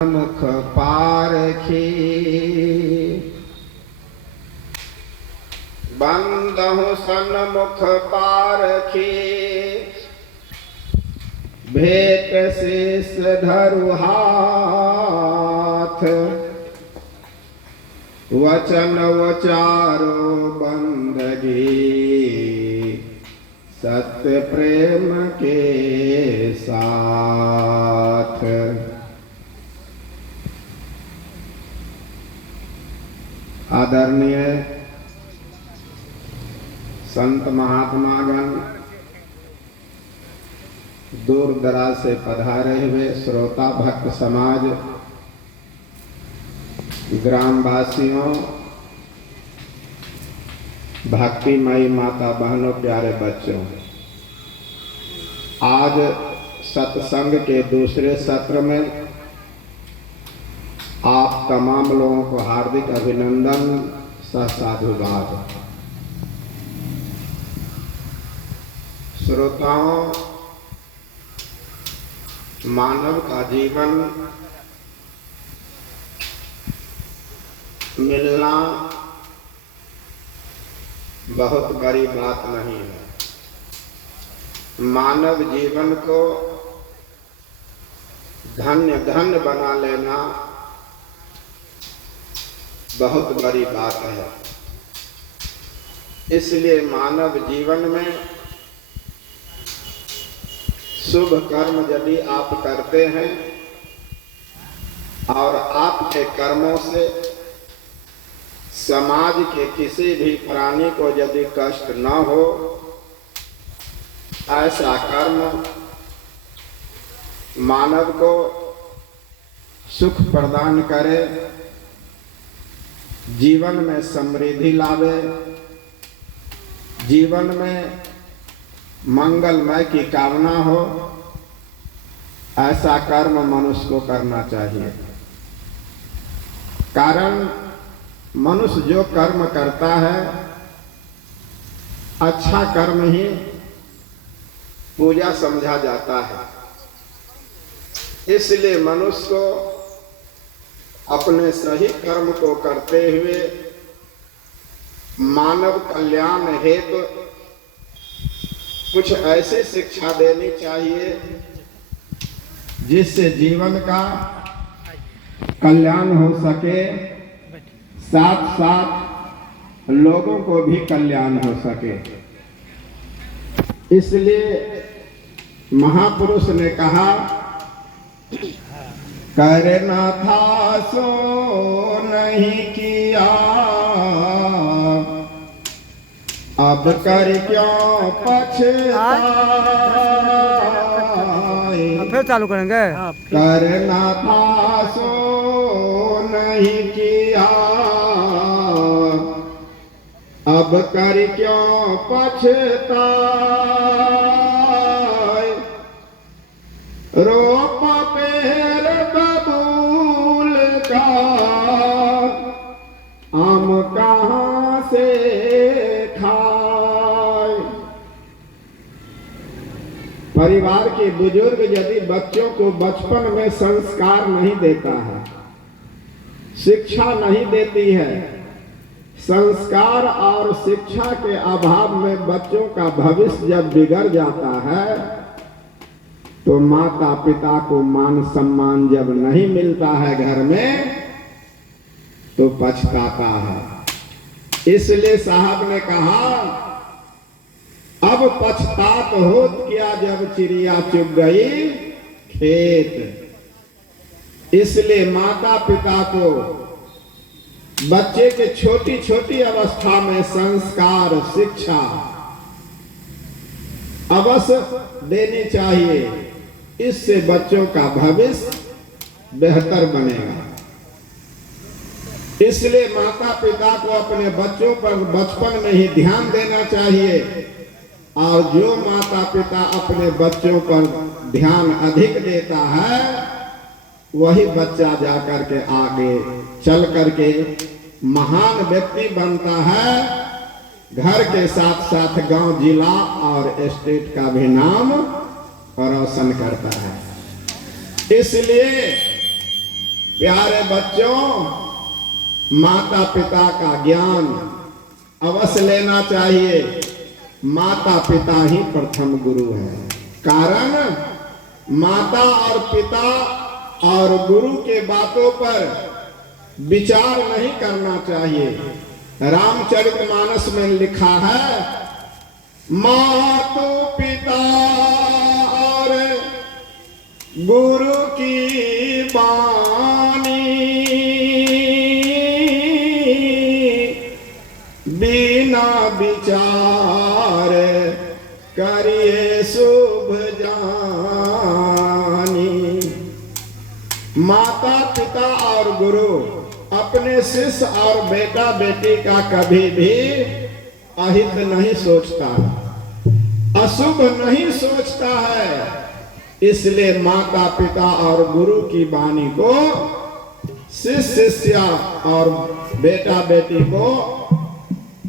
मुख पारखी बंदहु सन्मुख पारखी भेट शीस धरु हाथ वचन वचारो बंदगी सत्य प्रेम के साथ। आदरणीय संत महात्मागण, दूर दराज से पधारे हुए श्रोता भक्त समाज, ग्रामवासियों, भक्तिमयी माता बहनों, प्यारे बच्चों, आज सत्संग के दूसरे सत्र में आप तमाम लोगों को हार्दिक अभिनंदन सह साधुवाद। श्रोताओं, मानव का जीवन मिलना बहुत बड़ी बात नहीं है। मानव जीवन को धन्य धन्य बना लेना बहुत बड़ी बात है। इसलिए मानव जीवन में शुभ कर्म यदि आप करते हैं और आपके कर्मों से समाज के किसी भी प्राणी को यदि कष्ट न हो, ऐसा कर्म मानव को सुख प्रदान करे, जीवन में समृद्धि लावे, जीवन में मंगलमय की कामना हो, ऐसा कर्म मनुष्य को करना चाहिए। कारण मनुष्य जो कर्म करता है, अच्छा कर्म ही पूजा समझा जाता है। इसलिए मनुष्य को अपने सही कर्म को करते हुए मानव कल्याण हेतु कुछ ऐसी शिक्षा देनी चाहिए जिससे जीवन का कल्याण हो सके, साथ साथ लोगों को भी कल्याण हो सके। इसलिए महापुरुष ने कहा, करना था सो नहीं किया, अब कर क्यों पछताए। फिर चालू करेंगे। करना था सो नहीं किया, अब कर क्यों पछताए। रोप पेड़ बबूल का आम कहाँ से खाए। परिवार के बुजुर्ग यदि बच्चों को बचपन में संस्कार नहीं देता है, शिक्षा नहीं देती है, संस्कार और शिक्षा के अभाव में बच्चों का भविष्य जब बिगड़ जाता है, तो माता पिता को मान सम्मान जब नहीं मिलता है घर में, तो पछताता है। इसलिए साहब ने कहा, अब पछतात होत क्या जब चिड़िया चुग गई खेत। इसलिए माता पिता को बच्चे के छोटी छोटी अवस्था में संस्कार शिक्षा अवश्य देनी चाहिए। इससे बच्चों का भविष्य बेहतर बनेगा। इसलिए माता पिता को अपने बच्चों पर बचपन में ही ध्यान देना चाहिए, और जो माता पिता अपने बच्चों पर ध्यान अधिक देता है, वही बच्चा जाकर के आगे चल करके महान व्यक्ति बनता है। घर के साथ साथ गांव, जिला और स्टेट का भी नाम रोशन करता है। इसलिए प्यारे बच्चों, माता पिता का ज्ञान अवश्य लेना चाहिए। माता पिता ही प्रथम गुरु है। कारण माता और पिता और गुरु के बातों पर विचार नहीं करना चाहिए। रामचरितमानस में लिखा है, माता पिता और गुरु की वाणी बिना विचार करिए शुभ जानी। माता पिता और गुरु अपने शिष्य और बेटा बेटी का कभी भी अहित नहीं सोचता, अशुभ नहीं सोचता है। इसलिए माता पिता और गुरु की वाणी को शिष्य और बेटा बेटी को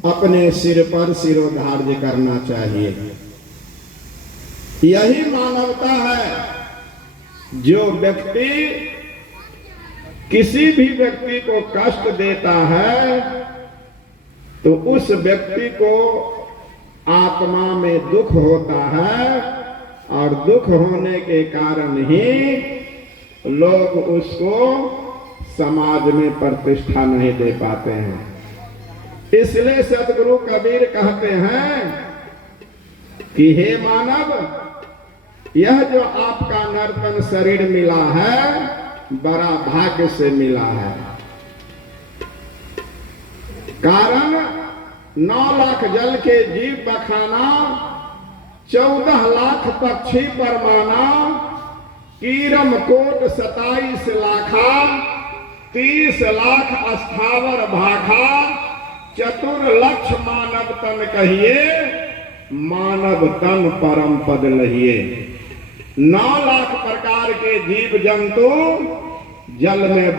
अपने सिर पर सिरोधार्य करना चाहिए। यही मानवता है। जो व्यक्ति किसी भी व्यक्ति को कष्ट देता है तो उस व्यक्ति को आत्मा में दुख होता है, और दुख होने के कारण ही लोग उसको समाज में प्रतिष्ठा नहीं दे पाते हैं। इसलिए सतगुरु कबीर कहते हैं कि हे मानव, यह जो आपका नर्तन शरीर मिला है बड़ा भाग्य से मिला है। कारण 9 लाख जल के जीव बखाना, 14 लाख पक्षी परमाना, कीरम कोट 27 लाखा, 30 लाख अस्थावर भाखा, चतुर लक्ष मानव तन कहिए, मानव तन परम पद लहिए। 9 लाख प्रकार के जीव जंतु जल में